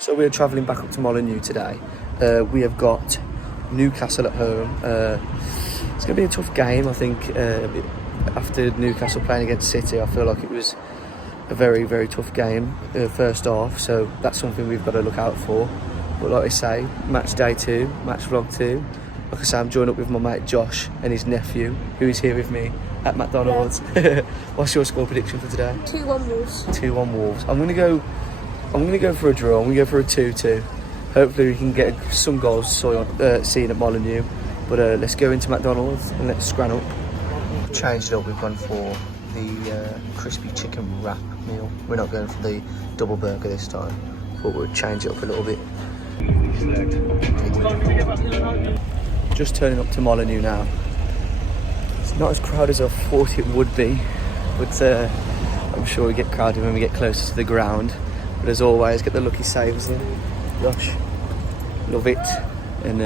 So we're travelling back up to Molineux today. We have got Newcastle at home. It's going to be a tough game, I think. After Newcastle playing against City, I feel like it was a very, very tough game first half. So that's something we've got to look out for. But like I say, match day 2, match vlog 2. Like I say, I'm joined up with my mate Josh and his nephew, who is here with me at McDonald's. Yeah. What's your score prediction for today? 2-1 Wolves. 2-1 Wolves. I'm gonna go for a draw. I'm gonna go for a 2-2. Hopefully we can get some goals seen at Molineux. But let's go into McDonald's and let's scran up. Changed it up. We've gone for the crispy chicken wrap meal. We're not going for the double burger this time. But we'll change it up a little bit. Just turning up to Molineux now. It's not as crowded as I thought it would be, but I'm sure we get crowded when we get closer to the ground. But as always, get the lucky saves in. Gosh, love it. And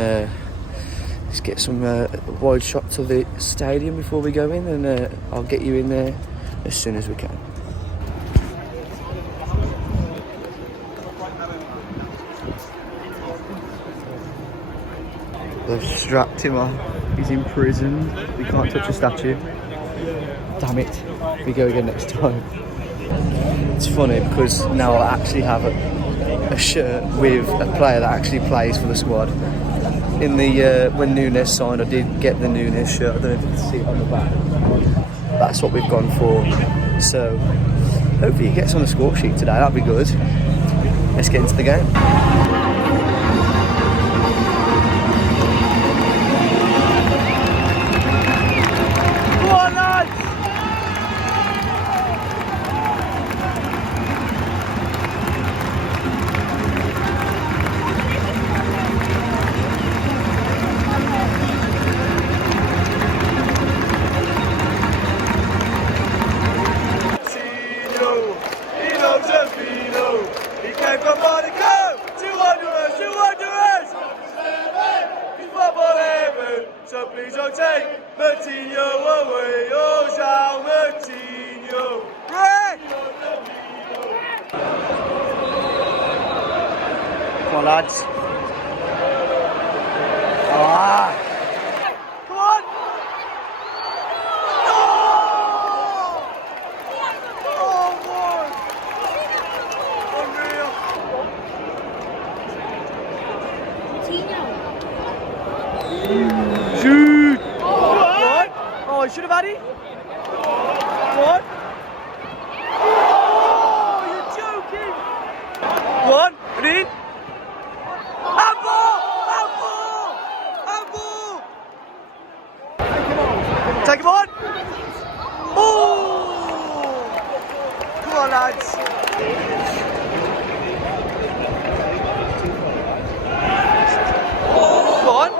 let's get some wide shots of the stadium before we go in, and I'll get you in there as soon as we can. They've strapped him on. He's imprisoned. We can't touch the statue. Damn it. We go again next time. It's funny because now I actually have a shirt with a player that actually plays for the squad. In the when Neves signed, I did get the Neves shirt. I don't know if you can see it on the back. That's what we've gone for. So hopefully he gets on the score sheet today. That'd be good. Let's get into the game. So please don't take Martinho away, oh João Martinho. Right. Come on, lads. Ah. Come on. No. Oh, boy. Unreal. Shoot! What? Oh, he should have had it. What? Oh, you're joking! One, and in. Handball! Handball! Handball! Take him on! Oh! Come on, lads. Come on.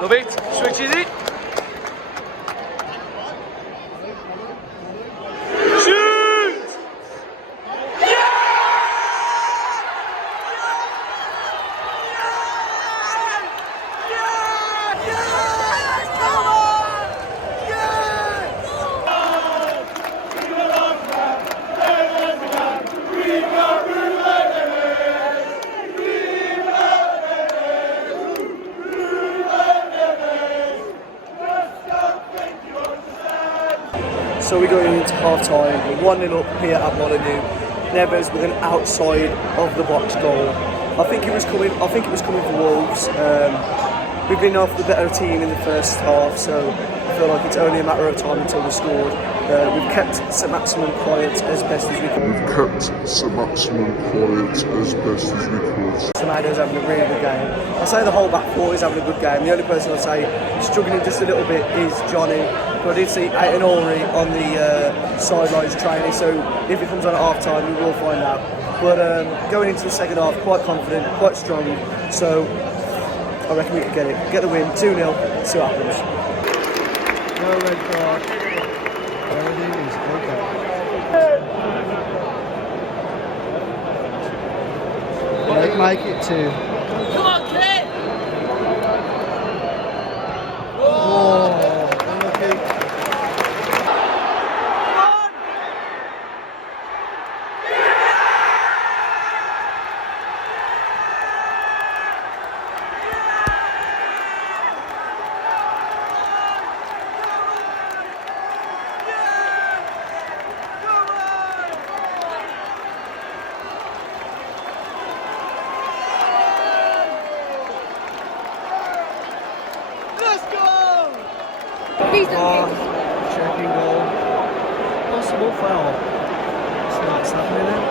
Love it. Switches it. Shoot! Yeah! Yeah! Yeah! Yeah! Come on! Yeah! So we're going into half time, 1-0 up here at Molineux. Neves with an outside of the box goal. I think it was coming for Wolves. We've been off the better team in the first half, so I feel like it's only a matter of time until we scored. We've kept Saint-maximan quiet as best as we could. Tomado's having a really good game. I say the whole back four is having a good game. The only person I'd say struggling just a little bit is Johnny. But I did see Aiton Ori on the sidelines training, so if it comes on at half time, we will find out. But going into the second half, quite confident, quite strong. So I reckon we could get the win, 2-0, see what happens. No red card. There it is, okay. Make it 2. Come on, kid! Oh, unlucky. Second goal. Possible foul. So what's happening then?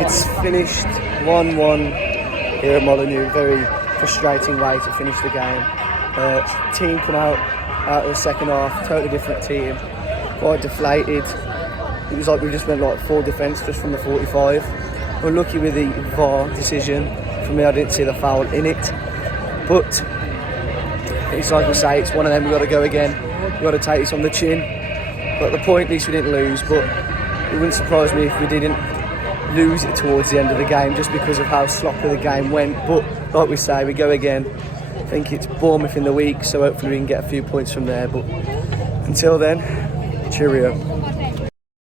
It's finished 1-1 here at Molyneux. Very frustrating way to finish the game. Team come out of the second half, totally different team, quite deflated. It was like we just went like full defence just from the 45. We're lucky with the VAR decision. For me, I didn't see the foul in it, but it's like we say, it's one of them. We've got to go again. We've got to take this on the chin. But at the point, at least we didn't lose. But it wouldn't surprise me if we didn't lose it towards the end of the game, just because of how sloppy the game went. But like we say, we go again. I think it's Bournemouth in the week, so hopefully we can get a few points from there. But until then, cheerio.